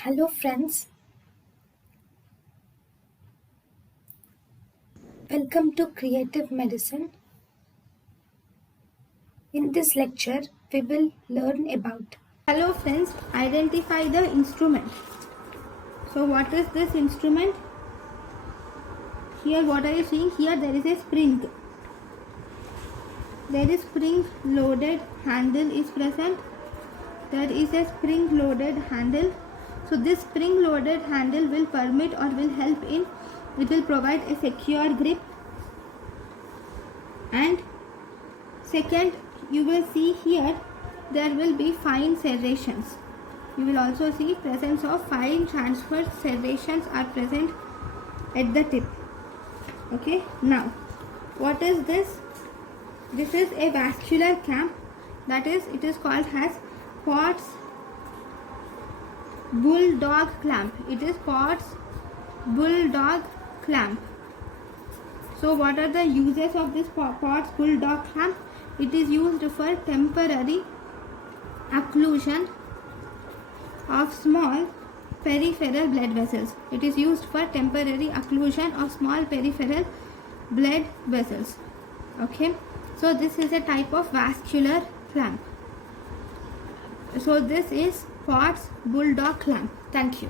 Hello friends, welcome to Creative Medicine. In this lecture, we will learn about. Hello friends, identify the instrument. So what is this instrument? Here what are you seeing? Here there is a spring. There is spring loaded handle is present. There is a spring loaded handle. So this spring loaded handle will permit or will help in, it will provide a secure grip. And second, you will see here there will be fine serrations. You will also see presence of fine transverse serrations are present at the tip. Okay, now what is this? This is a vascular clamp, that is, it is called as Potts bulldog clamp. It is Potts bulldog clamp. So what are the uses of this Potts bulldog clamp? It is used for temporary occlusion of small peripheral blood vessels. It is used for temporary occlusion of small peripheral blood vessels. Okay, so this is a type of vascular clamp. So this is Potts bulldog clamp. Thank you.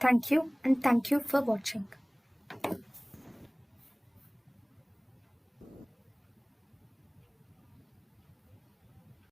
Thank you and thank you for watching.